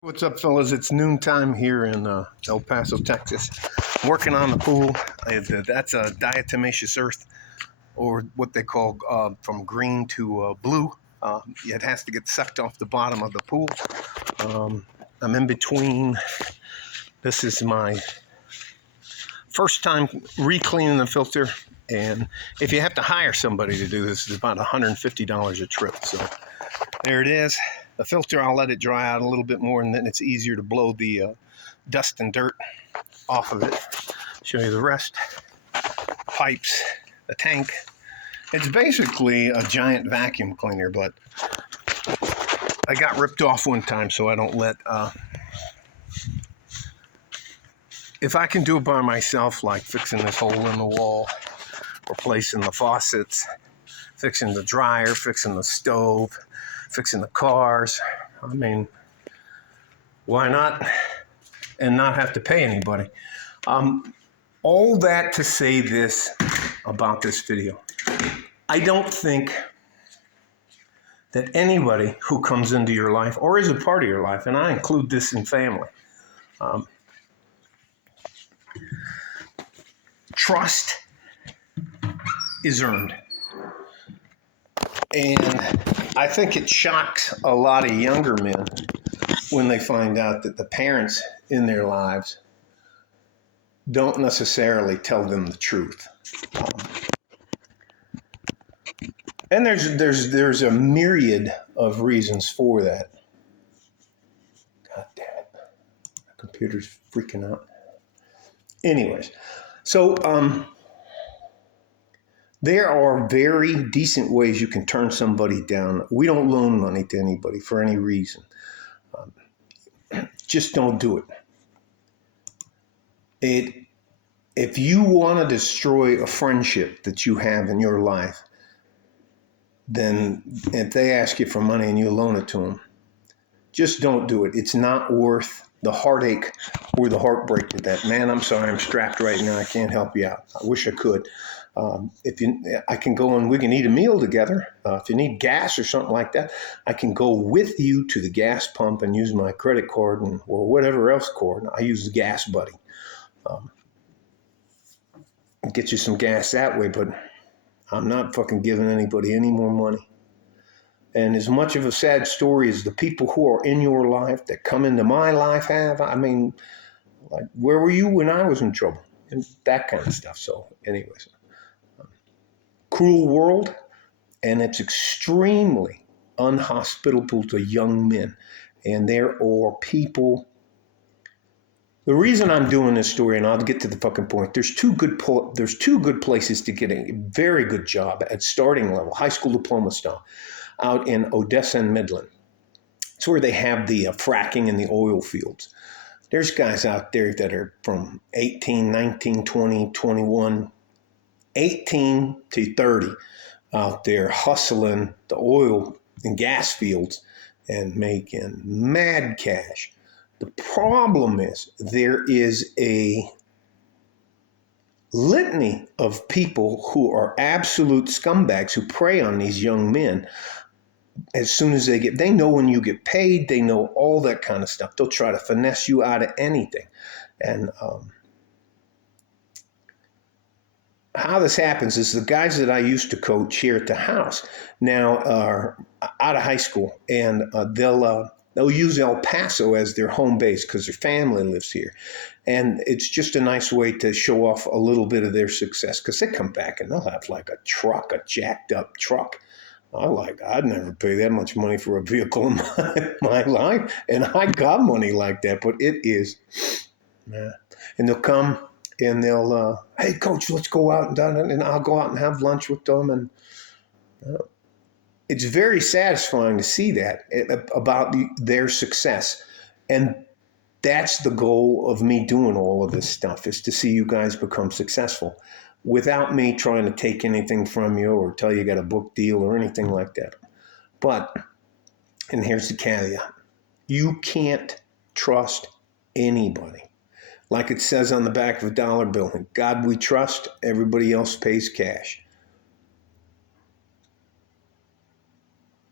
What's up, fellas? It's noontime here in El Paso, Texas. Working on the pool. That's a diatomaceous earth, or what they call from green to blue. It has to get sucked off the bottom of the pool. I'm in between. This is my first time re-cleaning the filter, and if you have to hire somebody to do this, it's about $150 a trip. So there it is. The filter, I'll let it dry out a little bit more, and then it's easier to blow the dust and dirt off of it. Show you the rest. Pipes, the tank. It's basically a giant vacuum cleaner, but I got ripped off one time, so I don't let... if I can do it by myself, like fixing this hole in the wall, replacing the faucets, fixing the dryer, fixing the stove, fixing the cars. I mean, why not? And not have to pay anybody. All that to say this about this video. I don't think that anybody who comes into your life or is a part of your life, and I include this in family, trust is earned. And I think it shocks a lot of younger men when they find out that the parents in their lives don't necessarily tell them the truth. And there's a myriad of reasons for that. God damn it. The computer's freaking out. Anyways, so there are very decent ways you can turn somebody down. We don't loan money to anybody for any reason. Just don't do it. If you want to destroy a friendship that you have in your life, then if they ask you for money and you loan it to them, just don't do it. It's not worth the heartache or the heartbreak with that. Man, I'm sorry, I'm strapped right now. I can't help you out. I wish I could. I can go and we can eat a meal together. If you need gas or something like that, I can go with you to the gas pump and use my credit card or whatever else card. I use the Gas Buddy. Get you some gas that way, but I'm not fucking giving anybody any more money. And as much of a sad story as the people who are in your life that come into my life have, I mean, like, where were you when I was in trouble? And that kind of stuff. So anyways. Cruel world, and it's extremely unhospitable to young men. And there are people. The reason I'm doing this story, and I'll get to the fucking point. There's two good places to get a very good job at starting level, high school diploma style, out in Odessa and Midland. It's where they have the fracking in the oil fields. There's guys out there that are from 18, 19, 20, 21. 18 to 30 out there hustling the oil and gas fields and making mad cash. The problem is there is a litany of people who are absolute scumbags who prey on these young men. As soon as they know when you get paid, they know all that kind of stuff. They'll try to finesse you out of anything. And how this happens is the guys that I used to coach here at the house now are out of high school, and they'll use El Paso as their home base because their family lives here. And it's just a nice way to show off a little bit of their success because they come back and they'll have like a jacked up truck. I'd never pay that much money for a vehicle in my life. And I got money like that, but it is, man. And they'll come and they'll, hey, coach, let's go out and I'll go out and have lunch with them. And it's very satisfying to see that about their success. And that's the goal of me doing all of this stuff, is to see you guys become successful without me trying to take anything from you or tell you got a book deal or anything like that. But, and here's the caveat, you can't trust anybody. Like it says on the back of a dollar bill, God we trust, everybody else pays cash.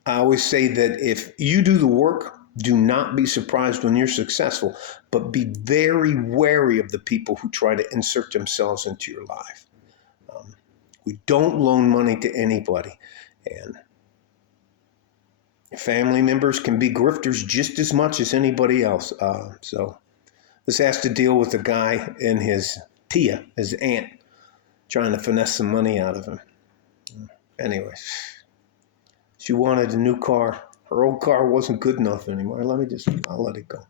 I always say that if you do the work, Do not be surprised when you're successful, but be very wary of the people who try to insert themselves into your life. We don't loan money to anybody. And family members can be grifters just as much as anybody else. So this has to deal with a guy and his tia, his aunt, trying to finesse some money out of him. Anyways, she wanted a new car. Her old car wasn't good enough anymore. I'll let it go.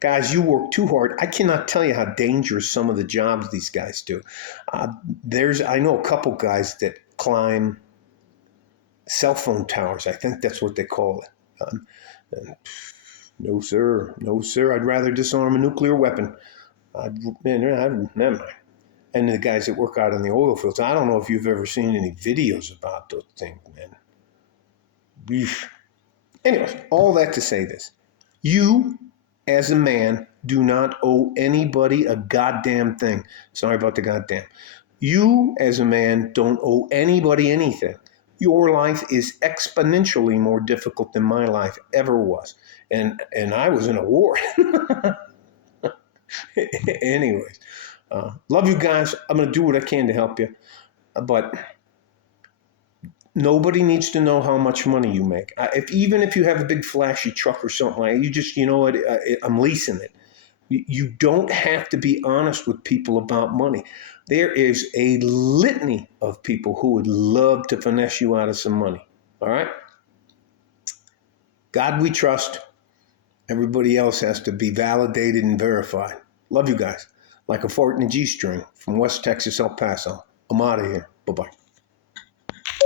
Guys, you work too hard. I cannot tell you how dangerous some of the jobs these guys do. I know a couple guys that climb cell phone towers. I think that's what they call it. No, sir. No, sir. I'd rather disarm a nuclear weapon. Never mind. And the guys that work out in the oil fields, I don't know if you've ever seen any videos about those things, man. Anyways, all that to say this. You, as a man, do not owe anybody a goddamn thing. Sorry about the goddamn. You, as a man, don't owe anybody anything. Your life is exponentially more difficult than my life ever was. And I was in a war. Anyways, love you guys. I'm going to do what I can to help you. But nobody needs to know how much money you make. Even if you have a big flashy truck or something like that, you just, you know what, I'm leasing it. You don't have to be honest with people about money. There is a litany of people who would love to finesse you out of some money. All right? God we trust. Everybody else has to be validated and verified. Love you guys. Like a fart in a G-string from West Texas, El Paso. I'm out of here. Bye-bye.